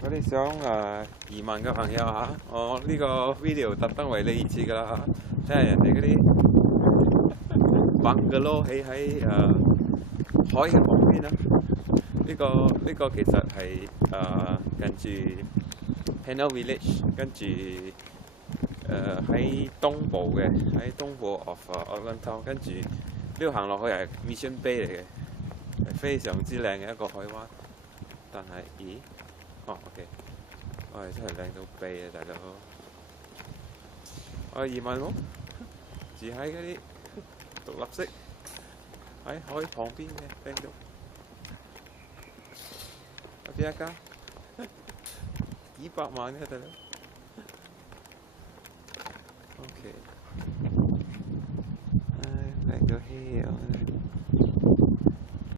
嗰啲想移民嘅朋友嚇，我呢個 video 特登為你而設㗎啦嚇，睇下人哋嗰啲 bungalow 起喺海嘅旁邊啊！呢個其實係近住 Panel Village，跟住喺東部嘅，喺東部 of Auckland Town，跟住呢度行落去係 Mission Bay 嚟嘅，係非常之靚嘅一個海灣。但係，咦？哦 ，OK， 我係真係靚到痹啊，大佬！我移民喎，住喺嗰啲獨立式喺海旁邊嘅靚到，嗰邊一間幾百萬嘅大佬。OK，唉，靚到氣啊！